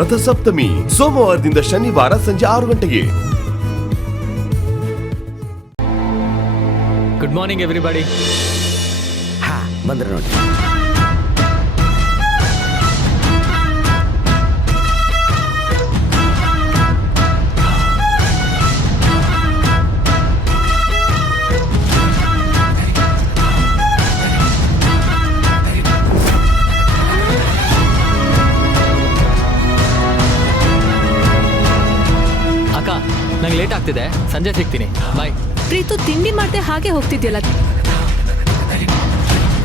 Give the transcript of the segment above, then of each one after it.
ರಥಸಪ್ತಮಿ ಸೋಮವಾರದಿಂದ ಶನಿವಾರ ಸಂಜೆ 6 ಗಂಟೆಗೆ. Good morning everybody. ಹಾ ಬಂದ್ರೆ ನೋಡಿ. ಅಕ್ಕ, ನಂಗೆ ಲೇಟ್ ಆಗ್ತಿದೆ, ಸಂಜೆ ಸಿಗ್ತೀನಿ, ಬಾಯ್. ಪ್ರೀತು, ತಿಂಡಿ ಮಾಡ್ದೆ ಹಾಗೆ ಹೋಗ್ತಿದ್ಯಲ್ಲ,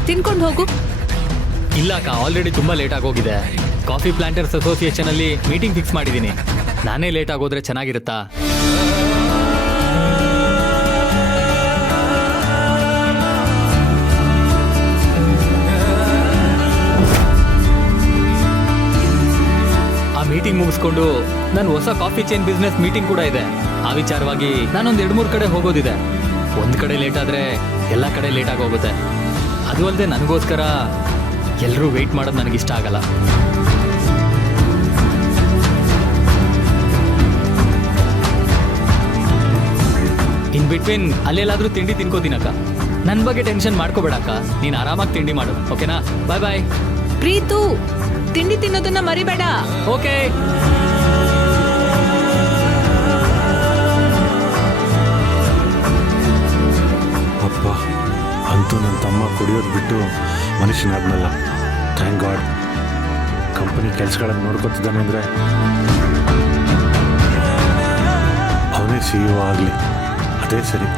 ತಿನ್ಕೊಂಡು ಹೋಗು. ಇಲ್ಲ ಅಕ್ಕ, ಆಲ್ರೆಡಿ ತುಂಬ ಲೇಟ್ ಆಗೋಗಿದೆ. ಕಾಫಿ ಪ್ಲಾಂಟರ್ಸ್ ಅಸೋಸಿಯೇಷನ್ ಅಲ್ಲಿ ಮೀಟಿಂಗ್ ಫಿಕ್ಸ್ ಮಾಡಿದ್ದೀನಿ. ನಾನೇ ಲೇಟ್ ಆಗೋದ್ರೆ ಚೆನ್ನಾಗಿರುತ್ತಾ? ಮೀಟಿಂಗ್ ಮುಗಿಸ್ಕೊಂಡು ನಾನು ಹೊಸ ಕಾಫಿ ಚೈನ್ ಬಿಸ್ನೆಸ್ ಮೀಟಿಂಗ್ ಕೂಡ ಇದೆ. ಆ ವಿಚಾರವಾಗಿ ನಾನೊಂದು 2-3 ಕಡೆ ಹೋಗೋದಿದೆ. ಒಂದು ಕಡೆ ಲೇಟ್ ಆದರೆ ಎಲ್ಲ ಕಡೆ ಲೇಟ್ ಆಗೋಗುತ್ತೆ. ಅದು ಅಲ್ಲದೆ ನನಗೋಸ್ಕರ ಎಲ್ಲರೂ ವೆಯ್ಟ್ ಮಾಡೋದು ನನಗಿಷ್ಟ ಆಗಲ್ಲ. ಇನ್ ಬಿಟ್ವೀನ್ ಅಲ್ಲೆಲ್ಲಾದರೂ ತಿಂಡಿ ತಿನ್ಕೋತೀನಕ್ಕ. ನನ್ನ ಬಗ್ಗೆ ಟೆನ್ಷನ್ ಮಾಡ್ಕೋಬೇಡಕ್ಕ, ನೀನು ಆರಾಮಾಗಿ ತಿಂಡಿ ಮಾಡು, ಓಕೆನಾ? ಬಾಯ್ ಬಾಯ್. ಪ್ರೀತು, ತಿಂಡಿ ತಿನ್ನೋದನ್ನ ಮರಿಬೇಡ. ಓಕೆ. ಅಪ್ಪ, ಅಂತೂ ನನ್ನ ತಮ್ಮ ಕುಡಿಯೋದು ಬಿಟ್ಟು ಮನುಷ್ಯನಾದ್ನಲ್ಲ. Thank god. ಕಂಪನಿ ಕೆಲಸಗಳನ್ನು ನೋಡ್ಕೊತಿದ್ದಾನೆ ಅಂದರೆ ಅವನೇ CEO ಆಗಲಿ, ಅದೇ ಸರಿ.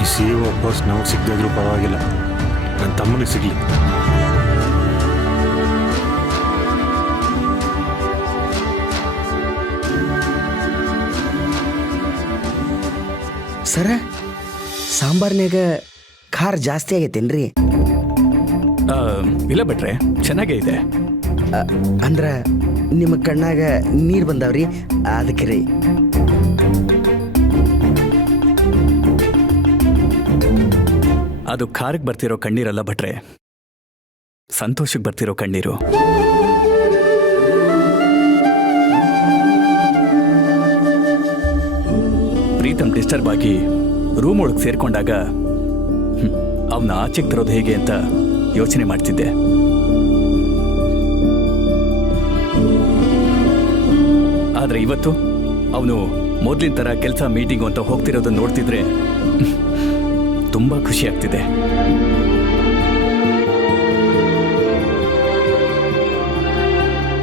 ಈ CEO ಪೋಸ್ಟ್ ನಮಗೆ ಸಿಗದಿದ್ರೂ ಪರವಾಗಿಲ್ಲ, ನನ್ನ ತಮ್ಮನಿಗೆ ಸಿಗಲಿ. ಸರ, ಸಾಂಬಾರ್ನ್ಯಾಗ ಖಾರ ಜಾಸ್ತಿ ಆಗೈತೇನ್ರಿ? ಇಲ್ಲ ಬಿಟ್ರೆ ಚೆನ್ನಾಗೇ ಇದೆ. ಅಂದ್ರ ನಿಮ್ಮ ಕಣ್ಣಾಗ ನೀರು ಬಂದಾವ್ರಿ, ಅದಕ್ಕೆ ರೀ. ಅದು ಖಾರಕ್ಕೆ ಬರ್ತಿರೋ ಕಣ್ಣೀರಲ್ಲ ಭಟ್ರೆ, ಸಂತೋಷಕ್ಕೆ ಬರ್ತಿರೋ ಕಣ್ಣೀರು. ಪ್ರೀತಮ್ ಡಿಸ್ಟರ್ಬ್ ಆಗಿ ರೂಮ್ ಒಳಗೆ ಸೇರ್ಕೊಂಡಾಗ ಅವನ ಆಚೆಗೆ ತರೋದು ಹೇಗೆ ಅಂತ ಯೋಚನೆ ಮಾಡ್ತಿದ್ದೆ. ಆದರೆ ಇವತ್ತು ಅವನು ಮೊದಲಿನ ಥರ ಕೆಲಸ ಮೀಟಿಂಗು ಅಂತ ಹೋಗ್ತಿರೋದನ್ನ ನೋಡ್ತಿದ್ರೆ ತುಂಬ ಖುಷಿ ಆಗ್ತಿದೆ.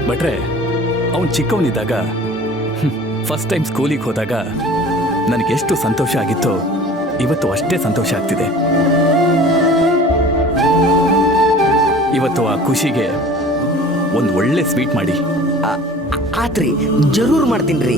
ಬಟ್ರೆ ಅವನು ಚಿಕ್ಕವನಿದ್ದಾಗ ಫಸ್ಟ್ ಟೈಮ್ ಸ್ಕೂಲಿಗೆ ಹೋದಾಗ ನನಗೆಷ್ಟು ಸಂತೋಷ ಆಗಿತ್ತೋ ಇವತ್ತು ಅಷ್ಟೇ ಸಂತೋಷ ಆಗ್ತಿದೆ. ಇವತ್ತು ಆ ಖುಷಿಗೆ ಒಂದು ಒಳ್ಳೆ ಸ್ವೀಟ್ ಮಾಡಿ. ಆತ್ರಿ, ಜರೂರ್ ಮಾಡ್ತೀನಿ ರೀ.